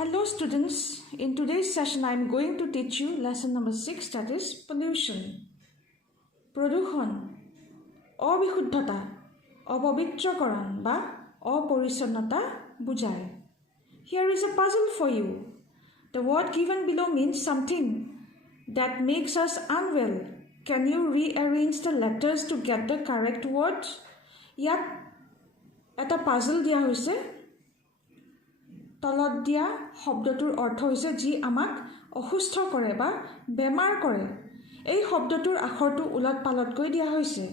Hello students, in today's session I am going to teach you lesson number 6, that is pollution. Produkhan, অবিশুদ্ধতা, অপবিত্ৰকৰণ বা অপৰিচ্ছন্নতা বুজায়. Here is a puzzle for you. The word given below means something that makes us unwell. Can you rearrange the letters to get the correct words? ইয়াত এটা puzzle দিয়া হৈছে. তলত দিয়া শব্দটোৰ অৰ্থ হৈছে যি আমাক অসুস্থ কৰে বা বেমাৰ কৰে. এই শব্দটোৰ আখৰটো উলট পালটকৈ দিয়া হৈছে.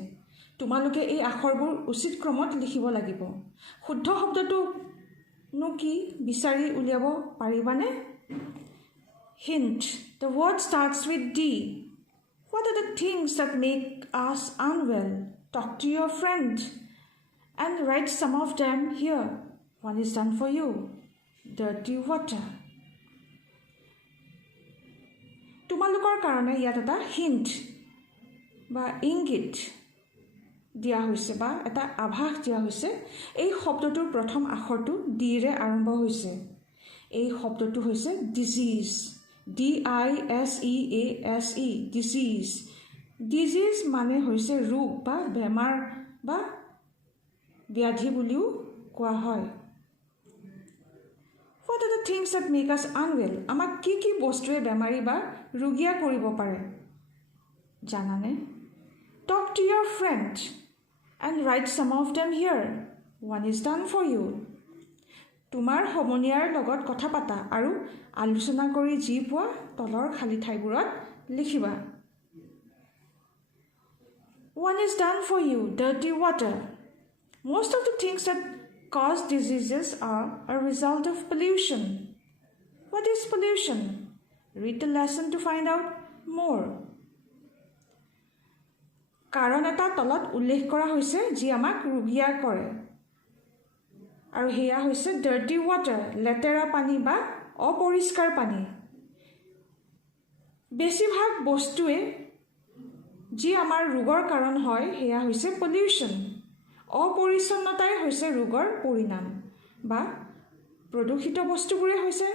তোমালোকে এই আখৰবোৰ উচিত ক্ৰমত লিখিব লাগিব. শুদ্ধ শব্দটো নো কি বিচাৰি উলিয়াব পাৰিবানে? Hint. The word starts with D. What are the things that make us unwell? Talk to your friend and write some of them here. One is done for you. Dirty water. তোমালোকৰ কাৰণে ইয়াত এটা hint বা ইংগিত দিয়া হৈছে বা এটা আভাস দিয়া হৈছে. এই শব্দটোৰ প্ৰথম আখৰটো ডি ৰে আৰম্ভ হৈছে. এই শব্দটো হৈছে ডিজিজ. DISEASE disease. ডিজিজ মানে হৈছে ৰোগ বা বেমাৰ বা ব্যাধি বুলিও কোৱা হয়. What are the things that make us unwell? আমাক কি কি বস্তুৱে বেমাৰী বা ৰোগীয়া কৰিব পাৰে জানানে? Talk to your friend and write some of them here. One is done for you. তোমাৰ সমনীয়াৰ লগত কথা পাতা আৰু আলোচনা কৰি যি পোৱা তলৰ খালী ঠাইবোৰত লিখিবা. One is done for you. Dirty water. Most of the things that cause diseases are a result of pollution. What is pollution? Read the lesson to find out more. কাৰণ এটা তলত উল্লেখ কৰা হৈছে যি আমাক ৰোগীয়া কৰে. আৰু হেয়া হৈছে ডাৰ্টি ৱাটাৰ, লেতেৰা পানী বা অপৰিষ্কাৰ পানী. বেছিভাগ বস্তুৱে যি আমাৰ ৰোগৰ কাৰণ হয় হেয়া হৈছে পলিউশ্যন. অপৰিচ্ছন্নতাই হৈছে ৰোগৰ পৰিণাম বা প্ৰদূষিত বস্তুবোৰে হৈছে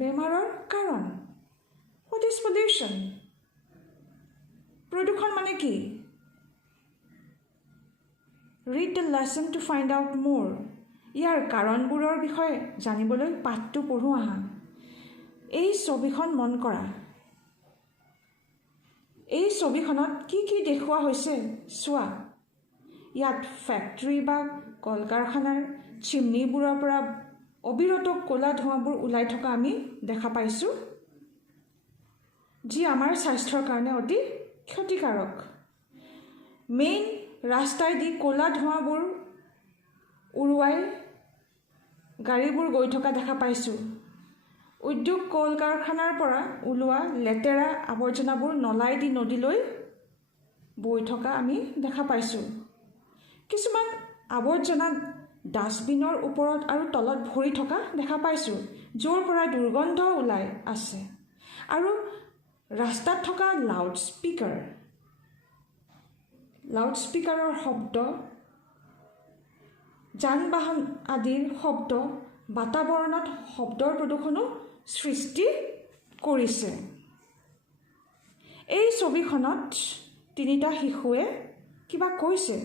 বেমাৰৰ কাৰণ. What is pollution? প্ৰদূষণ মানে কি? Read the lesson to find out more. ইয়াৰ কাৰণবোৰৰ বিষয়ে জানিবলৈ পাঠটো পঢ়ো আহা. এই ছবিখন মন কৰা. এই ছবিখনত কি কি দেখুওৱা হৈছে চোৱা. ইয়াত ফেক্টৰী বা কল কাৰখানাৰ চিমনিবোৰৰ পৰা অবিৰত ক'লা ধোঁৱাবোৰ ওলাই থকা আমি দেখা পাইছোঁ, যি আমাৰ স্বাস্থ্যৰ কাৰণে অতি ক্ষতিকাৰক. মেইন ৰাস্তাই দি ক'লা ধোঁৱাবোৰ উৰুৱাই গাড়ীবোৰ গৈ থকা দেখা পাইছোঁ. উদ্যোগ কল কাৰখানাৰ পৰা ওলোৱা লেতেৰা আৱৰ্জনাবোৰ নলাই দি নদীলৈ বৈ থকা আমি দেখা পাইছোঁ. কিছুমান আৱৰ্জনা ডাষ্টবিনৰ ওপৰত আৰু তলত ভৰি থকা দেখা পাইছোঁ, য'ৰ পৰা দুৰ্গন্ধ ওলাই আছে. আৰু ৰাস্তাত থকা লাউডস্পিকাৰৰ শব্দ, যান বাহন আদিৰ শব্দ বাতাবৰণত শব্দৰ প্ৰদূষণো সৃষ্টি কৰিছে. এই ছবিখনত তিনিটা শিশুৱে কিবা কৈছে.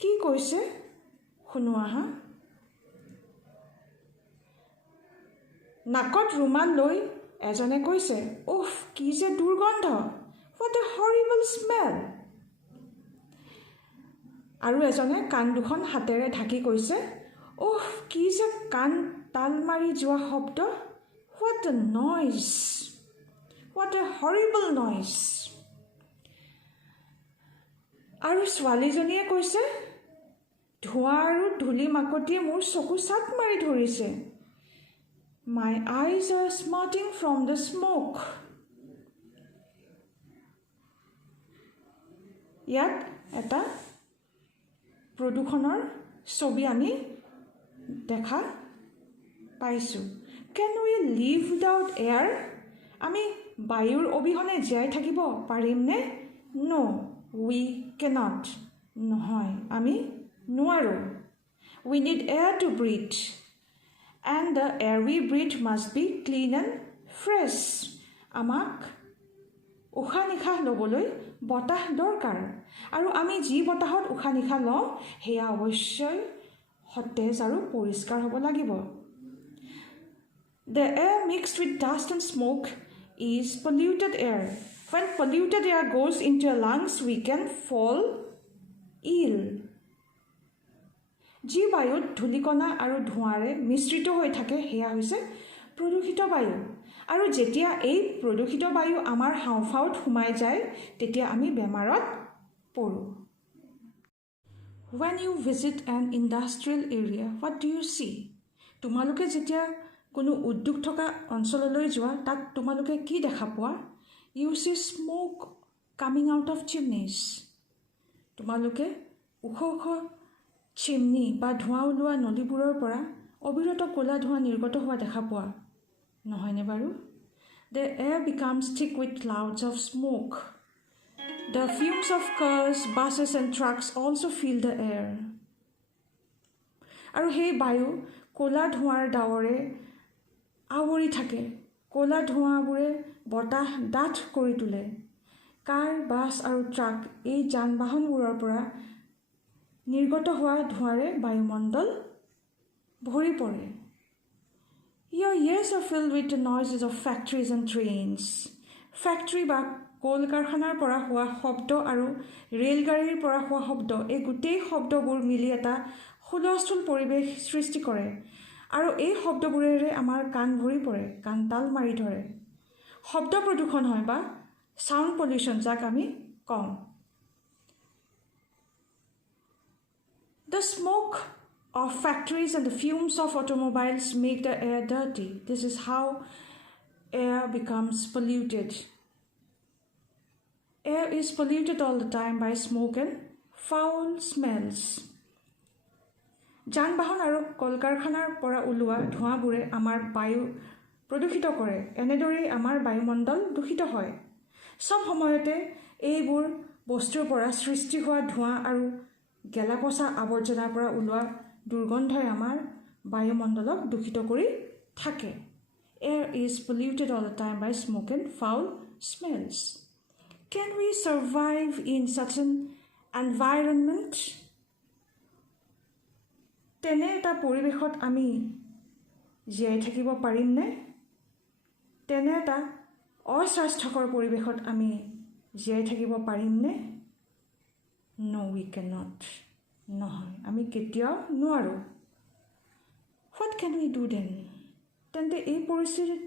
কি কৈছে শুনো আহা. নাকত ৰুমাল লৈ এজনে কৈছে, উফ কি যে দুৰ্গন্ধ, what a horrible smell. আৰু এজনে কাণ দুখন হাতেৰে ঢাকি কৈছে, উফ কি যে কাণ তাল মাৰি যোৱা শব্দ, what a noise, what a horrible noise. আৰু ছোৱালীজনীয়ে কৈছে, ধোঁৱা আৰু ধূলি মাকতিয়ে মোৰ চকু চাপ মাৰি ধৰিছে. My eyes are smarting from the smoke. ইয়াত এটা প্ৰদূষণৰ ছবি আমি দেখা পাইছোঁ. Can we live without air? আমি বায়ুৰ অবিহনে জীয়াই থাকিব পাৰিমনে? No, we cannot. নহয়, আমি নোৱাৰোঁ. We need air to breathe. and the air we breathe must be clean and fresh. আমাক উশাহ নিশাহ ল'বলৈ বতাহ দৰকাৰ আৰু আমি যি বতাহত উশাহ নিশাহ লওঁ সেয়া অৱশ্যই সতেজ আৰু পৰিষ্কাৰ হ'ব লাগিব. The air mixed with dust and smoke is polluted air. When polluted air goes into our lungs, we can fall ill. যি বায়ুত ধূলিকণা আৰু ধোঁৱাৰে মিশ্ৰিত হৈ থাকে সেয়া হৈছে প্ৰদূষিত বায়ু আৰু যেতিয়া এই প্ৰদূষিত বায়ু আমাৰ হাওঁফাওত সোমাই যায় তেতিয়া আমি বেমাৰত পৰোঁ. When you visit an industrial area, what do you see? তোমালোকে যেতিয়া কোনো উদ্যোগ থকা অঞ্চললৈ যোৱা তাত তোমালোকে কি দেখা পোৱা? You see smoke coming out of chimneys. তোমালোকে ওখ ওখ চিমনি বা ধোঁৱা ওলোৱা নলীবোৰৰ পৰা অবিৰত ক'লা ধোঁৱা নিৰ্গত হোৱা দেখা পোৱা নহয়নে বাৰু? The air becomes thick with clouds of smoke. The fumes of cars, buses and trucks also fill the air. আৰু সেই বায়ু ক'লা ধোঁৱাৰ ডাৱৰে আৱৰি থাকে. ক'লা ধোঁৱাবোৰে বতাহ ডাঠ কৰি তোলে. কাৰ, বাছ আৰু ট্ৰাক এই যান বাহনবোৰৰ পৰা নিৰ্গত হোৱা ধোঁৱাৰে বায়ুমণ্ডল ভৰি পৰে. Your ears are filled with the noises of factories and trains. Factory বা কল কাৰখানাৰ পৰা হোৱা শব্দ আৰু ৰেলগাড়ীৰ পৰা হোৱা শব্দ এই গোটেই শব্দবোৰ মিলি এটা হুলস্থুল পৰিৱেশ সৃষ্টি কৰে আৰু এই শব্দবোৰেৰে আমাৰ কাণ ভৰি পৰে, কাণ তাল মাৰি ধৰে. শব্দ প্ৰদূষণ হয় বা সাউণ্ড পলিউশ্যন যাক আমি কওঁ. The smoke of factories and the fumes of automobiles make the air dirty. This is how air becomes polluted. Air is polluted all the time by smoke and foul smells. যান বাহন আৰু কল কাৰখানাৰ পৰা ওলোৱা ধোঁৱাবোৰে আমাৰ বায়ু প্ৰদূষিত কৰে. এনেদৰেই আমাৰ বায়ুমণ্ডল দূষিত হয়. চব সময়তে এইবোৰ বস্তুৰ পৰা সৃষ্টি হোৱা ধোঁৱা আৰু গেলাপচা আৱৰ্জনাৰ পৰা ওলোৱা দুৰ্গন্ধই আমাৰ বায়ুমণ্ডলক দূষিত কৰি থাকে. Air is polluted all the time by smoke and foul smells. Can we survive in such an environment? তেনে এটা পৰিৱেশত আমি জীয়াই থাকিব পাৰিমনে? তেনে এটা অস্বাস্থ্যকৰ পৰিৱেশত আমি জীয়াই থাকিব পাৰিমনে? No, we cannot. নহয়, আমি কেতিয়াও নোৱাৰোঁ. What can we do then? তেন্তে এই পৰিস্থিতিত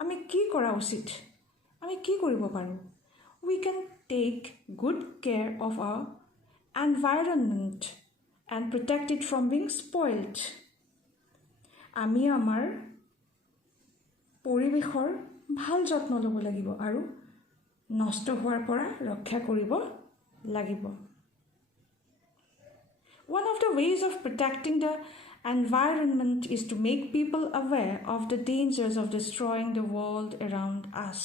আমি কি কৰা উচিত? আমি কি কৰিব পাৰোঁ? We can take good care of our environment and protect it from being spoiled. আমি আমাৰ পৰিৱেশৰ ভাল যত্ন ল'ব লাগিব আৰু নষ্ট হোৱাৰ পৰা ৰক্ষা কৰিব লাগিব. One of the ways of protecting the environment is to make people aware of the dangers of destroying the world around us.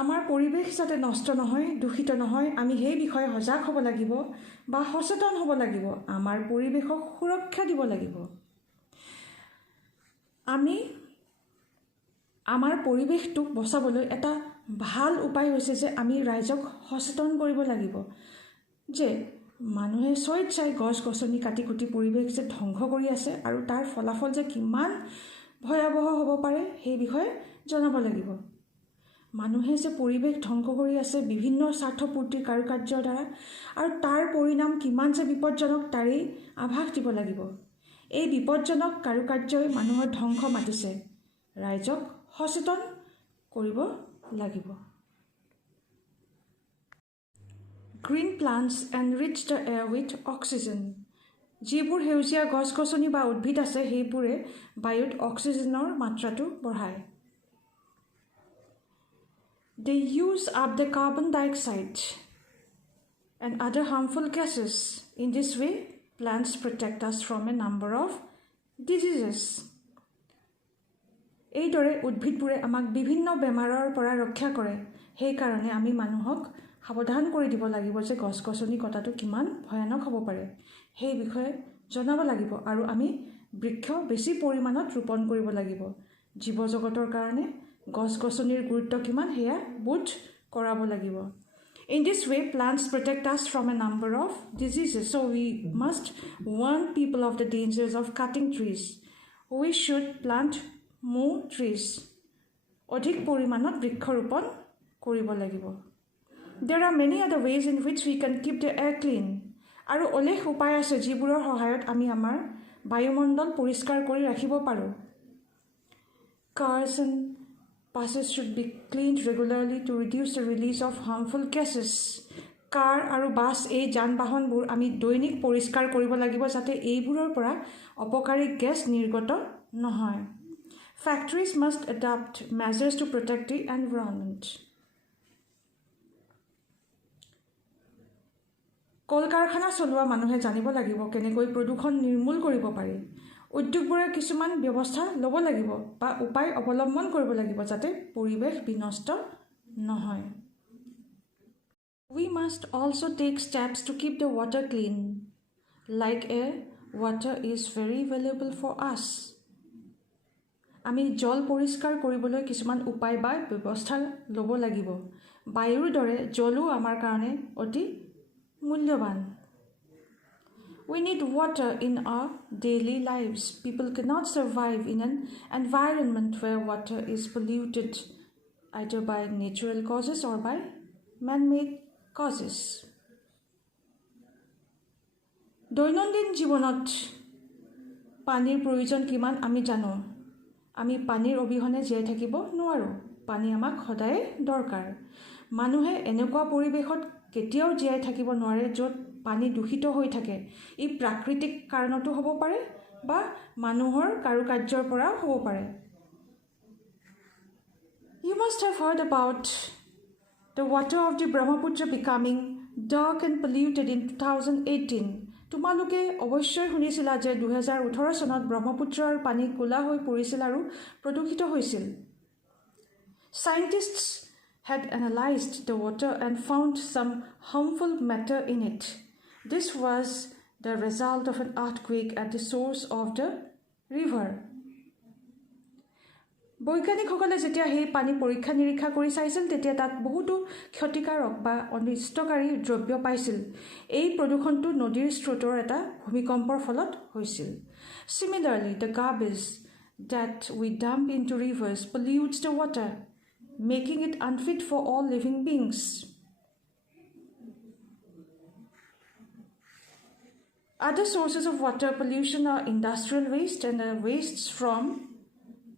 আমাৰ পৰিৱেশ যাতে নষ্ট নহয়, দূষিত নহয়, আমি সেই বিষয়ে সজাগ হ'ব লাগিব বা সচেতন হ'ব লাগিব. আমাৰ পৰিৱেশক সুৰক্ষা দিব লাগিব. আমি আমাৰ পৰিৱেশটোক বচাবলৈ এটা ভাল উপায় হৈছে যে আমি ৰাইজক সচেতন কৰিব লাগিব যে মানুহে স্বেচ্ছাই গছ গছনি কাটি কুটি পৰিৱেশ যে ধ্বংস কৰি আছে আৰু তাৰ ফলাফল যে কিমান ভয়াৱহ হ'ব পাৰে সেই বিষয়ে জনাব লাগিব. মানুহে যে পৰিৱেশ ধ্বংস কৰি আছে বিভিন্ন স্বাৰ্থপূৰ্তিৰ কাৰুকাৰ্যৰ দ্বাৰা আৰু তাৰ পৰিণাম কিমান যে বিপদজনক তাৰেই আভাস দিব লাগিব. এই বিপদজনক কাৰুকাৰ্যই মানুহৰ ধ্বংস মাতিছে. ৰাইজক সচেতন কৰিব লাগিব. Green plants enrich the air with oxygen. যিবোৰ সেউজীয়া গছ গছনি বা উদ্ভিদ আছে সেইবোৰে বায়ুত অক্সিজেনৰ মাত্ৰাটো বঢ়ায়. They use up the carbon dioxide and other harmful gases. In this way, plants protect us from a number of diseases. এইদৰে উদ্ভিদবোৰে আমাক বিভিন্ন বেমাৰৰ পৰা ৰক্ষা কৰে. সেইকাৰণে আমি মানুহক সাৱধান কৰি দিব লাগিব যে গছ-গছনি কটাটো কিমান ভয়ানক হ'ব পাৰে সেই বিষয়ে জনাব লাগিব আৰু আমি বৃক্ষ বেছি পৰিমাণত ৰোপণ কৰিব লাগিব জীৱ জগতৰ কাৰণে গছ-গছনিৰ গুৰুত্ব কিমান সেয়া বোধ কৰাব লাগিব In this way plants protect us from a number of diseases so we must warn people of the dangers of cutting trees we should plant more trees অধিক পৰিমাণত বৃক্ষ ৰোপণ কৰিব লাগিব There are many other ways in which we can keep the air clean আৰু অলেখ উপায় আছে যিবোৰৰ সহায়ত আমি আমাৰ বায়ুমণ্ডল পৰিষ্কাৰ কৰি ৰাখিব পাৰোঁ Cars and buses should be cleaned regularly to reduce the release of harmful gases কাৰ আৰু বাছ এই যান-বাহনবোৰ আমি দৈনিক পৰিষ্কাৰ কৰিব লাগিব যাতে এইবোৰৰ পৰা অপকাৰী গেছ নিৰ্গত নহয় Factories must adopt measures to protect the environment কল-কাৰখানা চলোৱা মানুহে জানিব লাগিব কেনেকৈ প্ৰদূষণ নিৰ্মূল কৰিব পাৰি উদ্যোগবোৰে কিছুমান ব্যৱস্থা ল'ব লাগিব বা উপায় অৱলম্বন কৰিব লাগিব যাতে পৰিৱেশ বিনষ্ট নহয় We must also take steps to keep the water clean like air water is very valuable for us আমি জল পৰিষ্কাৰ কৰিবলৈ কিছুমান উপায় বা ব্যৱস্থা ল'ব লাগিব বায়ুৰ দৰে জলো আমাৰ কাৰণে অতি মূল্যৱান We need water in our daily lives. People cannot survive in an environment where water is polluted either by natural causes or by man-made causes. দৈনন্দিন জীৱনত পানীৰ প্ৰয়োজন কিমান আমি জানো আমি পানীৰ অবিহনে জীয়াই থাকিব নোৱাৰো পানী আমাক সদায় দৰকাৰ মানুহে এনেকুৱা পৰিৱেশত কেতিয়াও জীয়াই থাকিব নোৱাৰে য'ত পানী দূষিত হৈ থাকে ই প্ৰাকৃতিক কাৰণতো হ'ব পাৰে বা মানুহৰ কাৰুকাৰ্যৰ পৰা হ'ব পাৰে You must have heard about the water of the Brahmaputra becoming dark and polluted in 2018 তোমালোকে অৱশ্যই শুনিছিলা যে 2018 চনত ব্ৰহ্মপুত্ৰৰ পানী ক'লা হৈ পৰিছিল আৰু প্ৰদূষিত হৈছিল Scientists had analyzed the water and found some harmful matter in it. This was the result of an earthquake at the source of the river. বৈজ্ঞানিকসকলে যেতিয়া সেই পানী পৰীক্ষা নিৰীক্ষা কৰি চাইছিল তেতিয়া তাত বহুতো ক্ষতিকাৰক বা অনিষ্টকাৰী দ্ৰব্য পাইছিল এই প্ৰদূষণটো নদীৰ স্ৰোতৰ এটা ভূমিকম্পৰ ফলত হৈছিল Similarly, the garbage that we dump into rivers pollutes the water, making it unfit for all living beings. Other sources of water pollution are industrial waste and wastes from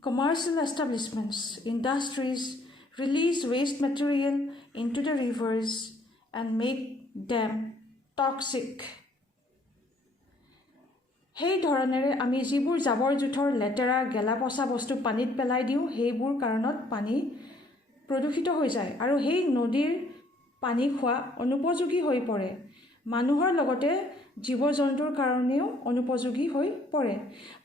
commercial establishments. Industries release waste material into the rivers and make them toxic. সেই ধৰণেৰে আমি যিবোৰ জাবৰ জোথৰ লেতেৰা গেলা পচা বস্তু পানীত পেলাই দিওঁ সেইবোৰ কাৰণত পানী প্ৰদূষিত হৈ যায় আৰু সেই নদীৰ পানী খোৱা অনুপযোগী হৈ পৰে মানুহৰ লগতে জীৱ-জন্তুৰ কাৰণেও অনুপযোগী হৈ পৰে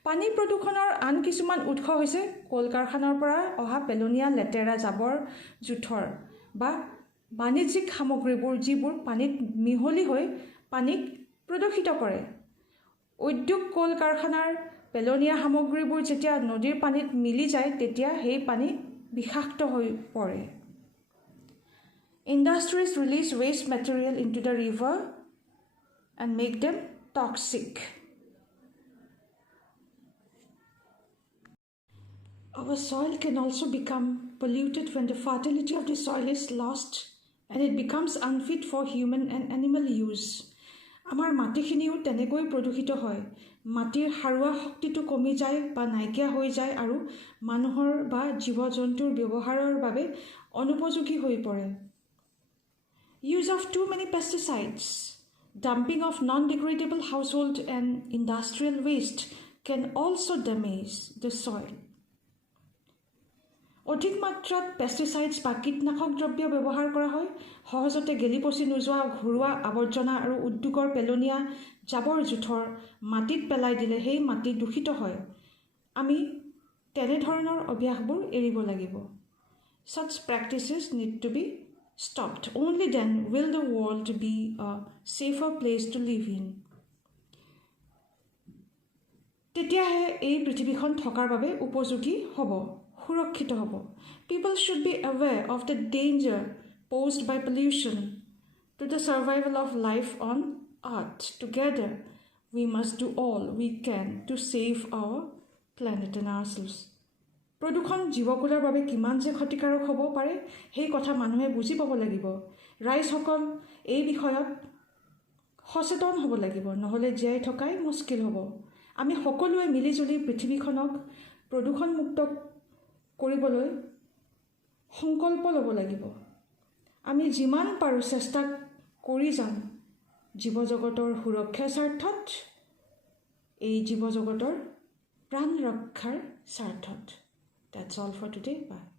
পানী প্ৰদূষণৰ আন কিছুমান উৎস হৈছে কল-কাৰখানাৰ পৰা অহা পেলনীয়া লেতেৰা জাবৰ জোথৰ বা বাণিজ্যিক সামগ্ৰীবোৰ যিবোৰ পানীত মিহলি হৈ পানীক প্ৰদূষিত কৰে উদ্যোগ কল-কাৰখানাৰ পেলনীয়া সামগ্ৰীবোৰ যেতিয়া নদীৰ পানীত মিলি যায় তেতিয়া সেই পানী বিষাক্ত হৈ পৰে Industries release waste material into the river and make them toxic. Our soil can also become polluted when the fertility of the soil is lost and it becomes unfit for human and animal use. আমাৰ মাটিখিনিও তেনেকৈ প্ৰদূষিত হয় মাটিৰ সাৰুৱা শক্তিটো কমি যায় বা নাইকিয়া হৈ যায় আৰু মানুহৰ বা জীৱ-জন্তুৰ ব্যৱহাৰৰ বাবে অনুপযোগী হৈ পৰে Use of too many pesticides Dumping of non-degradable household and industrial waste can also damage the soil. অধিক মাত্ৰাত পেষ্টিসাইডছ বা কীটনাশক দ্ৰব্য ব্যৱহাৰ কৰা হয় সহজতে গেলি পচি নোযোৱা ঘৰুৱা আৱৰ্জনা আৰু উদ্যোগৰ পেলনীয়া জাবৰ জোথৰ মাটিত পেলাই দিলে সেই মাটি দূষিত হয় আমি তেনে ধৰণৰ অভ্যাসবোৰ এৰিব লাগিব Such practices need to be stopped. Only then will the world be a safer place to live in. তেতিয়াহে এই পৃথিৱীখন থকাৰ বাবে উপযোগী হ'ব, সুৰক্ষিত হ'ব. People should be aware of the danger posed by pollution to the survival of life on Earth. Together, we must do all we can to save our planet and ourselves. প্ৰদূষণ জীৱকুলৰ বাবে কিমান যে ক্ষতিকাৰক হ'ব পাৰে সেই কথা মানুহে বুজি পাব লাগিব. ৰাইজসকল এই বিষয়ত সচেতন হ'ব লাগিব, নহ'লে জীয়াই থকাই মুস্কিল হ'ব. আমি সকলোৱে মিলিজুলি পৃথিৱীখনক প্ৰদূষণমুক্ত কৰিবলৈ সংকল্প ল'ব লাগিব. আমি যিমান পাৰোঁ চেষ্টা কৰি যাম জীৱ জগতৰ সুৰক্ষাৰ স্বাৰ্থত, এই জীৱ জগতৰ প্ৰাণ ৰক্ষাৰ স্বাৰ্থত. That's all for today. Bye.